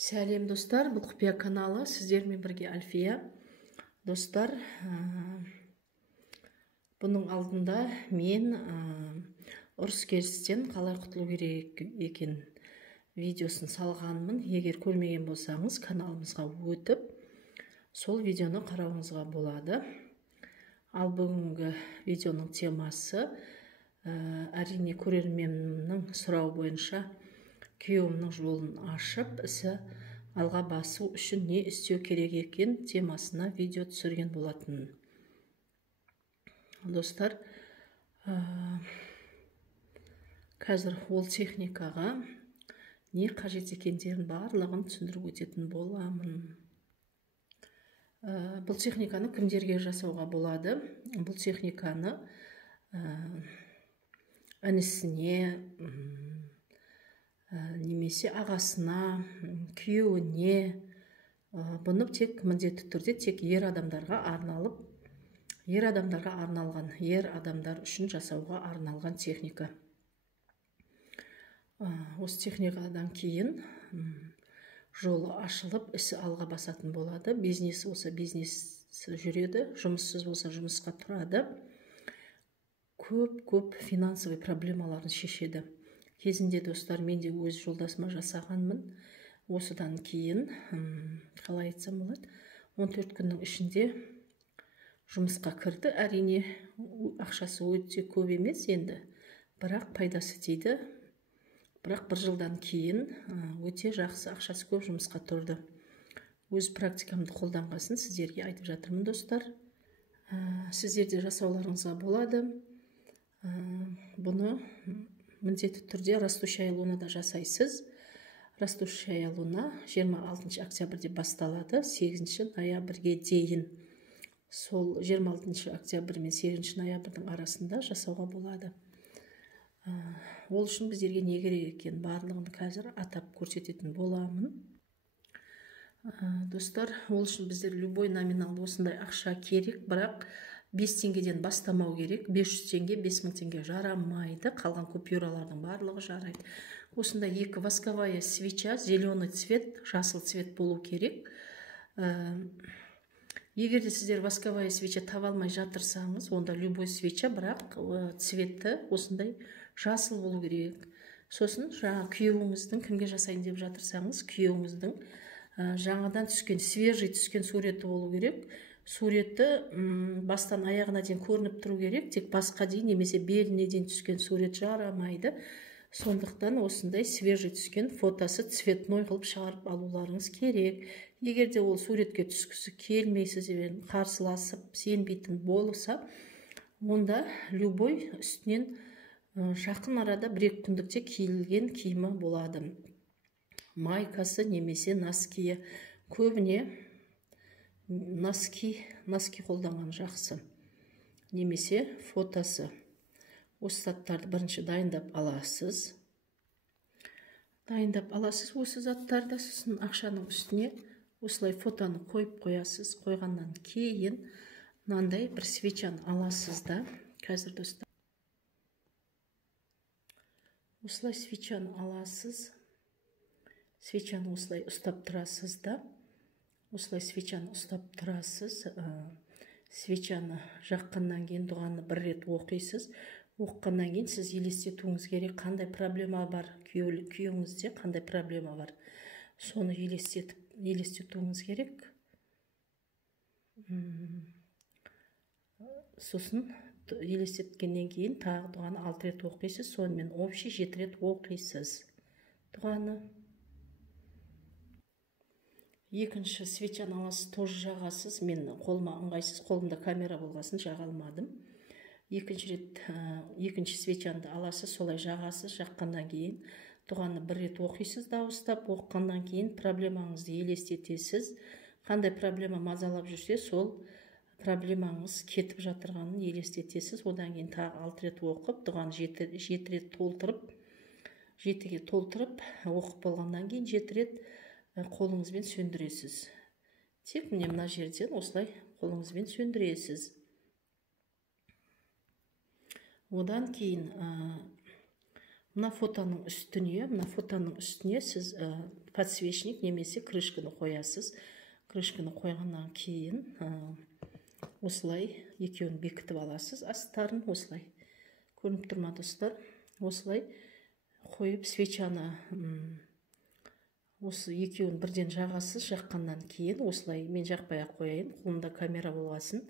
Сәлем достар, бұл құпия каналы, сіздермен бірге Альфия. Достар, бұның алдында мен ұрыс керістен қалай құтылу керек екен видеосын салғанмын. Егер көрмеген болсаңыз, каналымызға өтіп, сол видеоны қарауыңызға болады. Ал бүгінгі видеоның темасы, әрине көрерменнің сұрауы бойынша, күйеуімнің жолын ашып, ісі алға басу үшін не істеу керек екен темасына видео түсірген болатын. Достар, қазір ол техникаға не қажет екендерін барлығын түсіндіріп өтетін боламын. Бұл техниканы кімдерге жасауға болады? Бұл техниканы інісіне, немесе ағасына, күйеуіне, бұны тек міндетті түрде тек ер адамдарға арналған, ер адамдар үшін жасауға арналған техника. Осы техникадан кейін жолы ашылып, ісі алға басатын болады. Бизнес болса бизнес жүреді, жұмыссыз болса жұмысқа тұрады. Көп финансовый проблемаларын шешеді. Кезінде достар, мен де өз жолдасыма жасағанмын. Осыдан кейін, қалай айтсам болады, 14 күннің ішінде жұмысқа кірді. Әрине, ақшасы өте көп емес енді, бірақ пайдасы тиді. Бірақ бір жылдан кейін өте жақсы ақшасы көп жұмысқа тұрды. Өз практикамды қолданғасын сіздерге айтып жатырмын достар. Сіздерде жасауларыңызға болады. Бұны міндетті түрде растущая лунада жасайсыз. Растущая луна 26 октябрьде басталады, 8 ноябрьге дейін. Сол 26 октябрь мен 8 ноябрьдің арасында жасауға болады. Ол үшін біздерге не керек екен барлығын қазір атап көрсететін боламын. Достар, ол үшін біздер любой номинал осындай ақша керек, бірақ 5 теңгеден бастамау керек. 500 теңге, 5000 теңге жарамайды. Қалған купюралардың барлығы жарайды. Осында екі восковая свеча, зеленый цвет, жасыл цвет болу керек. Егер де сіздер восковая свеча таба алмай жатырсаңыз, онда любой свеча, бірақ цветті осындай жасыл болу керек. Сосын күйеуіңіздің кімге жасайын деп жатырсаңыз, күйеуіңіздің жаңадан түскен, свежий түскен суреті болу керек. Суреті бастан аяғына дейін көрініп тұру керек, тек басқа дейін немесе беліне дейін түскен сурет жарамайды. Сондықтан осындай свежий түскен фотосы цветной қылып шығарып алуларыңыз керек. Егер де ол суретке түскісі келмейсіз, қарсыласып сенбейтін болса, онда любой үстінен жақын арада 1-2 күндікте киілген киімі болады. Майкасы немесе носки. Көбіне носки қолданған жақсы. Немесе фотосы. Осы заттарды бірінші дайындап аласыз. Осы заттарды, сосын ақшаның үстіне осылай фотоны қойып қоясыз. Қойғаннан кейін мынандай бір свечаны аласыз да. Қазір достар, осылай свечаны аласыз. Свечаны осылай ұстап тұрасыз да. Осылай свечаны ұстап тұрасыз. Свечаны жаққаннан кейін дұғаны бір рет оқисыз. Оққаннан кейін сіз елестетуіңіз керек, қандай проблема бар, күйеуіңізде қандай проблема бар. Соны елестетуіңіз керек. Сосын елестеткеннен кейін тағы дұғаны 6 рет оқисыз. Сонымен общий 7 рет оқисыз дұғаны. Екінші свечаны аласыз, тоже жағасыз. Мен қолыма ыңғайсыз, қолымда камера болғасын жаға алмадым. Екінші свечаны аласыз, солай жағасыз. Жаққаннан кейін дұғаны бір рет оқисыз дауыстап. Оққаннан кейін проблемаңызды елестетесіз. Қандай проблема мазалап жүрсе, сол проблемаңыз кетіп жатырғанын елестетесіз. Одан кейін тағы 6 рет оқып, дұғаны 7 рет толтырып, 7-ге толтырып, оқып болғаннан кейін 7 рет қолыңызбен сөндіресіз. Тек мына жерден осылай қолыңызбен сөндіресіз. Одан кейін мына фотоның үстіне сіз подсвечник немесе крышканы қоясыз. Крышканы қойғаннан кейін осылай екеуін бекітіп аласыз. Астарын осылай. Көрініп тұр ма достар? Осылай қойып свечаны осы екеуін бірден жағасыз. Жаққаннан кейін осылай, мен жақпай ақ қояйын, қолымда камера болғасын.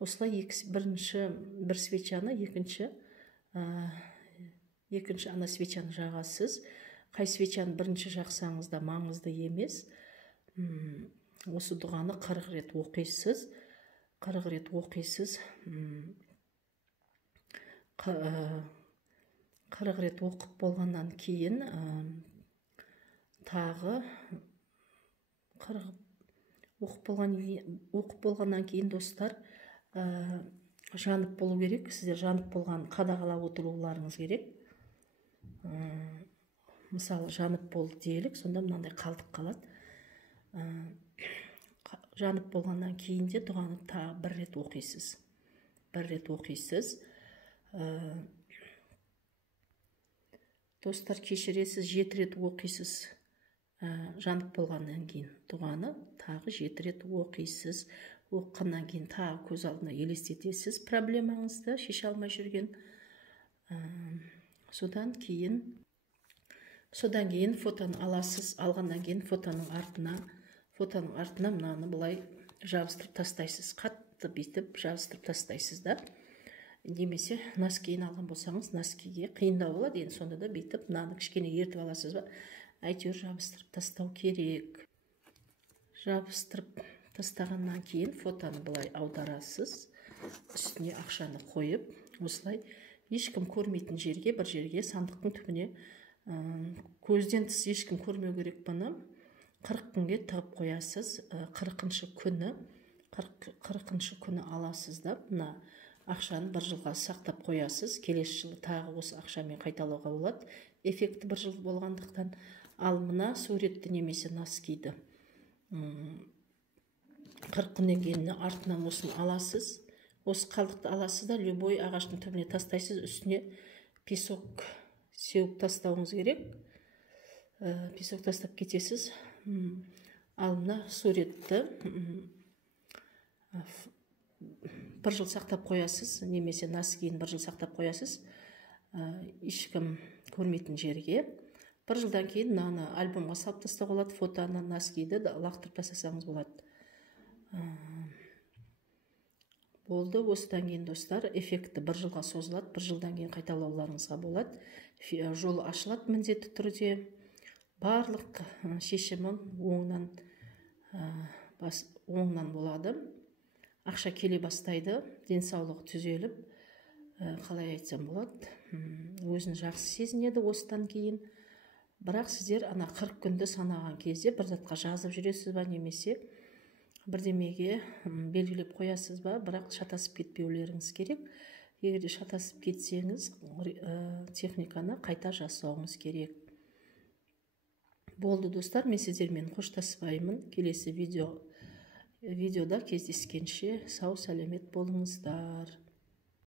Осылай бірінші бір свечаны, екінші ана свечаны жағасыз. Қай свечаны бірінші жақсаңыз да маңызды емес. Осы дұғаны 40 рет оқисыз. 40 рет оқисыз. 40 рет оқып болғаннан кейін тағы 40 оқып болғаннан кейін достар, жанып болу керек. Сіздер жанып болған қадағалап отыруларыңыз керек. Мысалы, жанып болды делік, сонда мынандай қалдық қалады. Жанып болғаннан кейін де дұғаны тағы 1 рет оқисыз. 1 рет оқисыз. Достар, кешіресіз, 7 рет оқисыз. Жанып болғаннан кейін дұғаны тағы 7 рет оқисыз. Оққаннан кейін тағы көз алдына елестетесіз проблемаңызды, шеше алмай жүрген. Содан кейін фотоны аласыз. Алғаннан кейін фотоның артына мынаны былай жабыстырып тастайсыз. Қатты бүйтіп жабыстырып тастайсыз да. Немесе носкиін алған болсаңыз, носкиге қиындау болады. Енді сонда да бүйтіп мынаны кішкене ертіп аласыз ба? Әйтеуір жабыстырып тастау керек. Жабыстырып тастағаннан кейін фотоны былай аударасыз. Үстіне ақшаны қойып, осылай ешкім көрмейтін жерге, бір жерге, сандықтың түбіне, көзден тыс ешкім көрмеу керек бұны. 40 күнге тығып қоясыз. 40-шы күні аласыз да, мына ақшаны 1 жылға сақтап қоясыз. Келесі жылы тағы осы ақшамен қайталауға болады. Эффекті 1 жыл болғандықтан. Ал мына суретті немесе носкиді 40 күннен кейін артынан осыны аласыз. Осы қалдықты аласыз да, любой ағаштың түбіне тастайсыз. Үстіне песок сеуіп тастауыңыз керек. Песок тастап кетесіз. Ал мына суретті 1 жыл сақтап қоясыз, немесе носкиін 1 жыл сақтап қоясыз. Ешкім көрмейтін жерге. 1 жылдан кейін мынаны альбомға салып тастауға болады. Фотоны, носкиді лақтырып тастасаңыз болады. Болды. Осыдан кейін достар, эффекті 1 жылға созылады. 1 жылдан кейін қайталауларыңызға болады. Жолы ашылады міндетті түрде. Барлық шешімі оңынан болады. Ақша келе бастайды, денсаулығы түзеліп, қалай айтсам болады, өзін жақсы сезінеді осыдан кейін. Бірақ сіздер ана 40 күнді санаған кезде бір затқа жазып жүресіз ба, немесе бірдемеге белгілеп қоясыз ба, бірақ шатасып кетпеулеріңіз керек. Егер де шатасып кетсеңіз, техниканы қайта жасауыңыз керек. Болды достар, мен сіздермен қоштаспаймын. Келесі видеода кездескенше сау сәлемет болыңыздар.